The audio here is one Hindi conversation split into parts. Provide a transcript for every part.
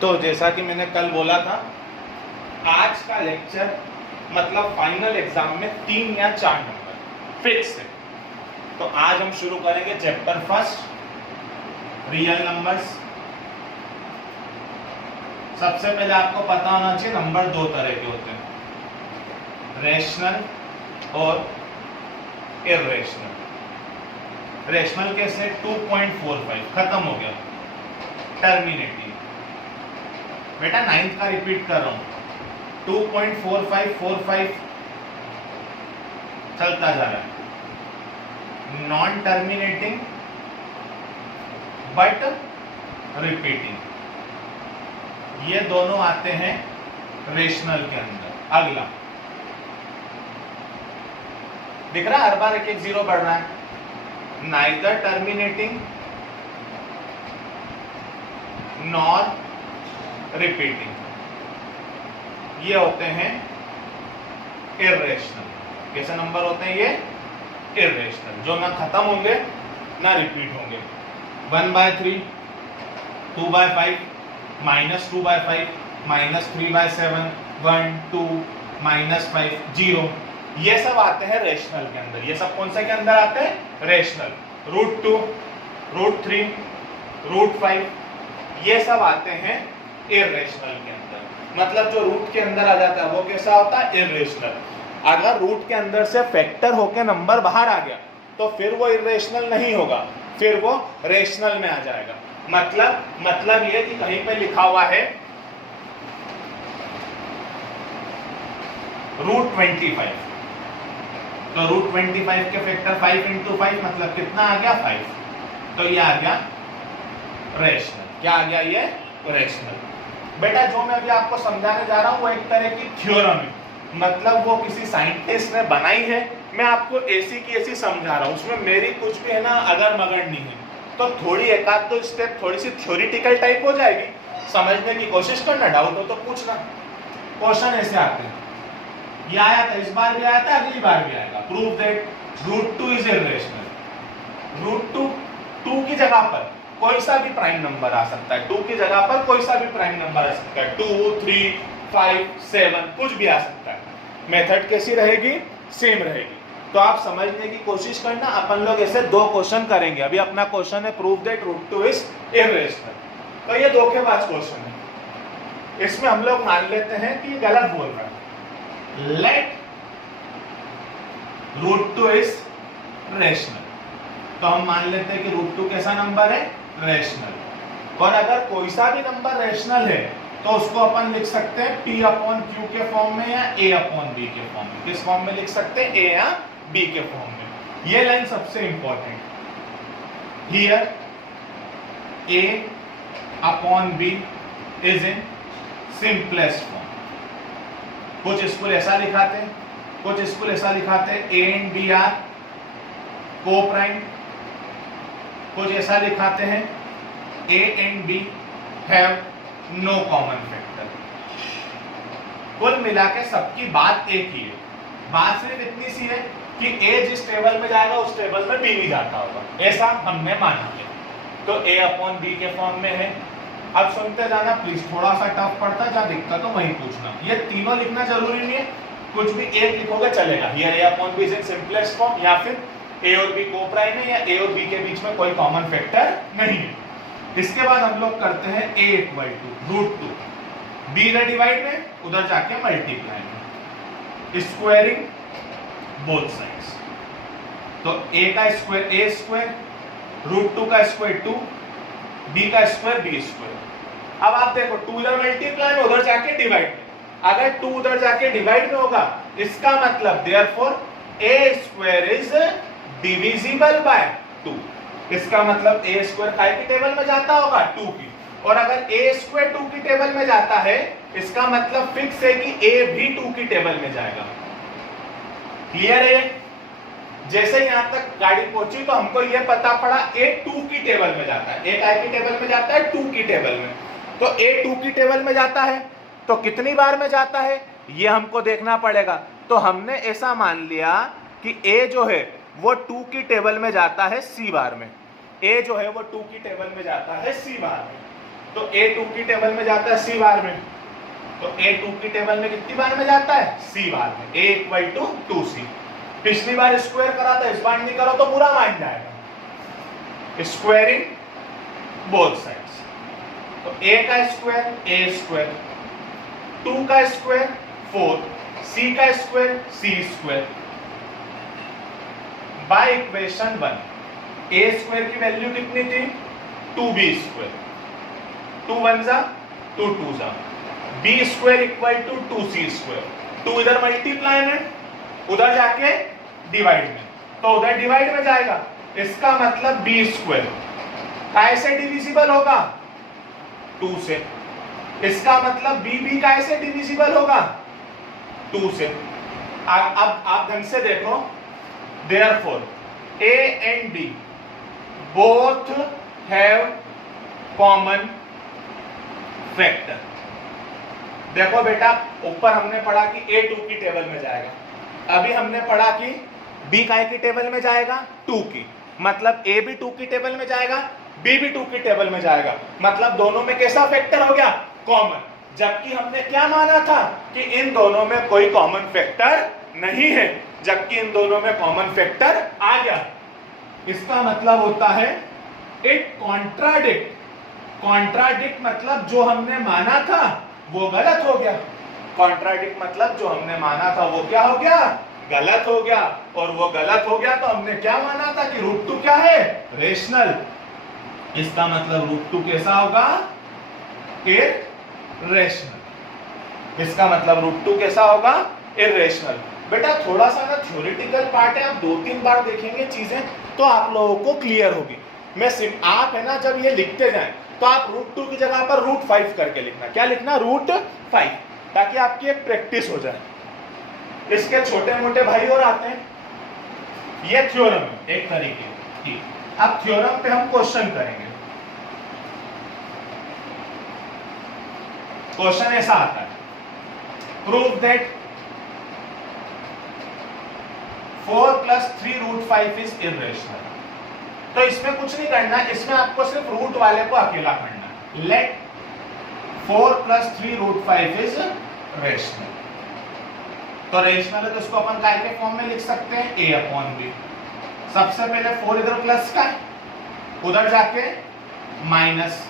तो जैसा कि मैंने कल बोला था, आज का लेक्चर मतलब फाइनल एग्जाम में 3 या 4 नंबर फिक्स है। तो आज हम शुरू करेंगे चैप्टर फर्स्ट, रियल नंबर्स। सबसे पहले आपको पता होना चाहिए नंबर 2 तरह के होते हैं, रेशनल और इर्रेशनल। रेशनल कैसे? 2.45 खत्म हो गया, टर्मिनेटिंग। बेटा 9th का रिपीट कर रहा हूं, 2.4545 चलता जा रहा है, नॉन टर्मिनेटिंग बट रिपीटिंग। ये दोनों आते हैं रेशनल के अंदर। अगला दिख रहा है, हर बार एक एक जीरो बढ़ रहा है। नाइदर टर्मिनेटिंग नॉर रिपीटिंग, ये होते हैं इर्रेशनल। कैसे नंबर होते हैं ये? इर्रेशनल, जो ना खत्म होंगे ना रिपीट होंगे। 1/3, 2/5, -2/5, -3/7, 1, 2, -5, 0, ये सब आते हैं रेशनल के अंदर। ये सब कौन से के अंदर आते हैं? रेशनल। √2, √3, √5, ये सब आते हैं इर्रेशनल के अंदर। मतलब जो रूट के अंदर आ जाता है वो कैसा होता है? इर्रेशनल। अगर रूट के अंदर से फैक्टर होके नंबर बाहर आ गया तो फिर वो इर्रेशनल नहीं होगा, फिर वो रेशनल में आ जाएगा। मतलब ये कि कहीं पे लिखा हुआ है √25, तो √25 के फैक्टर 5 × 5 मतलब कितना आ गया? 5। तो ये आ गया रेशनल। क्या आ गया? ये रेशनल। बेटा जो मैं अभी आपको समझाने जा रहा हूं वो एक तरह की थ्योरम है, मतलब वो किसी साइंटिस्ट ने बनाई है। मैं आपको ऐसी की ऐसी समझा रहा हूं, उसमें मेरी कुछ भी है ना अगर मगर नहीं है। तो थोड़ी एक आध दो स्टेप थोड़ी सी थ्योरेटिकल टाइप हो जाएगी, समझने की कोशिश करना, डाउट हो तो पूछना। क्वेश्चन ऐसे आते हैं, ये आया था, इस बार भी आया था, अगली बार भी आएगा। Prove that √2 is irrational. √2 की जगह पर कोई सा भी प्राइम नंबर आ सकता है, 2 की जगह पर कोई सा भी प्राइम नंबर आ सकता है, 2, 3, 5, 7 कुछ भी आ सकता है। मेथड कैसी रहेगी? सेम रहेगी। तो आप समझने की कोशिश करना। अपन लोग ऐसे 2 क्वेश्चन करेंगे। अभी अपना क्वेश्चन है प्रूव दैट √2 इज इर्रेशनल। तो ये धोखेबाज क्वेश्चन है, इसमें हम लोग मान लेते हैं कि ये गलत बोल रहा है। लेट √2 इज रेशनल, तो हम मान लेते हैं कि √2 कैसा नंबर है? रेशनल। और अगर कोई सा भी नंबर रेशनल है तो उसको अपन लिख सकते हैं P/Q के फॉर्म में या A/B के फॉर्म में। किस फॉर्म में लिख सकते हैं? A या B के फॉर्म में। ये लाइन सबसे important. Here A/B is in simplest form. कुछ स्कूल ऐसा लिखाते हैं, कुछ स्कूल ऐसा लिखाते हैं A and B are coprime, कुछ ऐसा लिखाते हैं A and B have no common factor. कुल मिला के सबकी बात एक ही है। बात सिर्फ इतनी सी है कि A जिस टेबल में जाएगा उस टेबल में B भी जाता होगा, ऐसा हमने माना है। तो A/B के फॉर्म में है। अब सुनते जाना प्लीज, थोड़ा सा टफ पड़ता है, जहां दिक्कत तो वहीं पूछना। ये तीनों लिखना जरूरी नहीं है, कुछ भी एक लिखोगे चलेगा। Here A/B is in simplest form, या फिर A और B को प्राइम है, या A और B के बीच में कोई कॉमन फैक्टर नहीं है। इसके बाद हम लोग करते हैं A = √2, B का डिवाइड में, उधर जाके मल्टीप्लाई में, स्क्वायरिंग बोथ साइड्स। तो A का स्क्वायर A², √2 का स्क्वायर 2, B का स्क्वायर B²। अब आप देखो 2 इधर मल्टीप्लाई में, उधर जाके डिवाइड में। अगर 2 उधर जाके डिवाइड में होगा, इसका मतलब therefore A² is divisible by 2। इसका मतलब A² काय की टेबल में जाता होगा? 2 की। और अगर A² 2 की टेबल में जाता है, इसका मतलब फिक्स है कि A भी 2 की टेबल में जाएगा। क्लियर है? जैसे यहां तक गाड़ी पहुंची तो हमको यह पता पड़ा A 2 की टेबल में जाता है। A काय की टेबल में जाता है? 2 की टेबल में। तो A 2 की टेबल में जाता है तो कितनी बार में जाता है ये हमको देखना पड़ेगा। तो हमने ऐसा मान लिया कि A जो है वो 2 की टेबल में जाता है C बार में। A जो है वो 2 की टेबल में जाता है C बार में। तो A2 की टेबल में जाता है C बार में, तो A2 की टेबल में कितनी बार में जाता है? C बार में। A equal to 2C। पिछली बार स्क्वायर करा था, इस बार नहीं करो तो बुरा मान जाएगा। स्क्वायरिंग बोथ साइड्स, तो A का स्क्वायर A स्क्वायर, 2 का स्क्वायर 4, C का square C square, by equation 1 A square की वैल्यू कितनी थी? 2B स्क्वायर, 2 1 जा 2 2 जा, B square equal to 2C square. 2 इधर मल्टीप्लाई में, उधर जाके डिवाइड में, तो उधर डिवाइड में जाएगा, इसका मतलब B स्क्वायर कैसे डिविजिबल होगा? 2 से। इसका मतलब B कैसे डिविजिबल होगा? 2 से। अब आप ढंग से देखो, therefore A and B both have common factor। देखो बेटा, ऊपर हमने पढ़ा कि A2 की टेबल में जाएगा, अभी हमने पढ़ा कि B काय की टेबल में जाएगा? 2 की, मतलब A भी 2 की टेबल में जाएगा, B भी 2 की टेबल में जाएगा, मतलब दोनों में कैसा फैक्टर हो गया? कॉमन। जबकि हमने क्या माना था कि इन दोनों में कोई कॉमन फैक्टर नहीं है, जबकि इन दोनों में कॉमन फैक्टर आ गया। इसका मतलब होता है इट कॉन्ट्राडिक्ट। कॉन्ट्राडिक्ट मतलब जो हमने माना था वो गलत हो गया। कॉन्ट्राडिक्ट मतलब जो हमने माना था वो क्या हो गया? गलत हो गया। और वो गलत हो गया तो हमने क्या माना था कि √2 क्या है? रेशनल। इसका मतलब √2 कैसा होगा? इररेशनल। इसका मतलब √2 कैसा होगा? इररेशनल। बेटा थोड़ा सा ना थ्योरेटिकल पार्ट है, आप 2-3 बार देखेंगे चीजें तो आप लोगों को क्लियर होगी। आप है ना जब ये लिखते जाएं तो आप √2 की जगह पर √5 करके लिखना। क्या लिखना? √5, ताकि आपकी एक प्रैक्टिस हो जाए। इसके छोटे मोटे भाई और आते हैं, ये थ्योरम है एक तरीके की। अब थ्योरम पे हम क्वेश्चन करेंगे। क्वेश्चन ऐसा आता है, प्रूव दैट 4 + 3√5 इज इररेशनल। तो इसमें कुछ नहीं करना, इसमें आपको सिर्फ रूट वाले को अकेला करना। Let 4 + 3√5 is rational. तो रेशनल है तो इसको अपन काय के फॉर्म में लिख सकते हैं? A/B। सबसे पहले 4 इधर प्लस का, उधर जाके माइनस,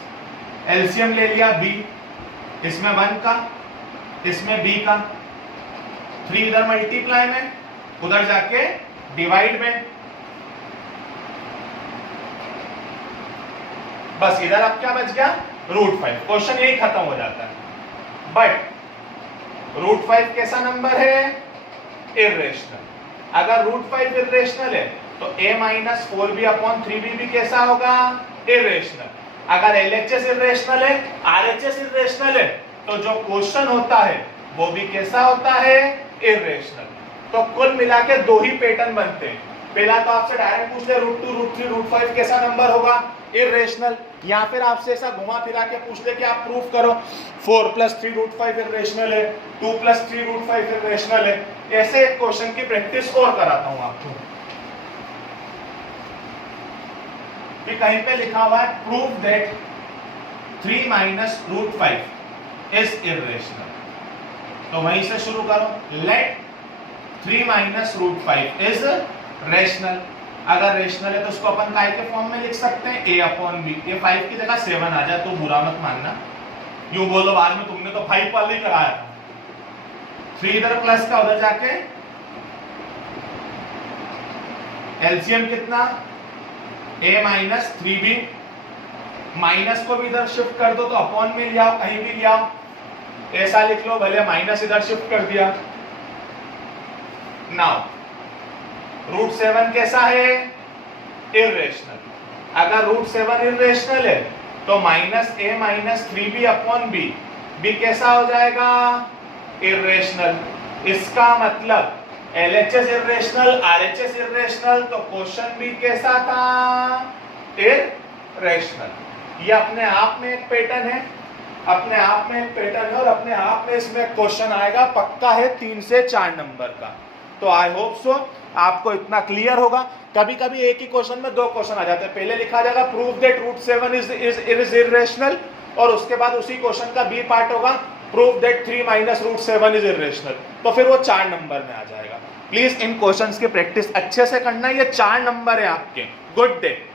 एलसीएम ले लिया B, इसमें 1 का, इसमें B का, 3 इधर मल्टीप्लाई में, उधर जाके डिवाइड में। बस इधर अब क्या बच गया? √5। क्वेश्चन यही खत्म हो जाता है। बट √5 कैसा नंबर है? इररेशनल। अगर √5 इररेशनल है तो A-4B/3B भी कैसा होगा? इररेशनल। अगर LHS इररेशनल है, RHS इररेशनल है, तो जो क्वेश्चन होता है वो भी कैसा होता है? इररेशनल। तो कुल मिला के 2 ही पैटर्न बनते हैं। पहला तो आपसे डायरेक्ट पूछ ले √2, √3, √5 कैसा नंबर होगा? इररेशनल। या फिर आपसे ऐसा घुमा फिरा के पूछ ले कि आप प्रूफ करो 4 + 3√5 इररेशनल है, 2 + 3√5 इररेशनल है। ऐसे क्वेश्चन की प्रैक्टिस और कराता हूं आपको कि कहीं पे लिखा हुआ है प्रूव दैट 3 - √5 इज इररेशनल। तो वहीं से शुरू करो। Let 3 - √5 is rational. अगर रेशनल है तो उसको अपन काय के फॉर्म में लिख सकते हैं? A/B। ये 5 की जगह 7 आ जाए तो बुरा मत मानना, यूं बोलो बाद में तुमने तो 5 पहले ही कराया था। 3 इधर प्लस का, उधर जाके एलसीएम कितना? A - 3B। माइनस को भी इधर शिफ्ट कर दो तो अपॉन में ले आओ, कहीं भी ले आओ, ऐसा लिख लो, भले माइनस इधर शिफ्ट कर दिया। नाउ √7 कैसा है? इररेशनल। अगर √7 इररेशनल है तो -A - 3B/B भी कैसा हो जाएगा? इररेशनल। इसका मतलब LHS इररेशनल, RHS इररेशनल, तो क्वेश्चन भी कैसा था? इररेशनल। ये अपने आप में एक पैटर्न है, अपने आप में एक पैटर्न है, और अपने आप में इसमें क्वेश्चन आएगा, पक्का है 3 से 4 नंबर का। तो आई होप सो आपको इतना क्लियर होगा। कभी कभी एक ही क्वेश्चन में 2 क्वेश्चन आ जाते हैं। पहले लिखा जाएगा प्रूव दैट √7 इज इररेशनल, और उसके बाद उसी क्वेश्चन का बी पार्ट होगा prove that 3 minus root 7 is irrational, तो फिर वो 4 नंबर में आ जाएगा। प्लीज इन क्वेश्चंस की प्रैक्टिस अच्छे से करना, ये 4 नंबर है आपके। Good day.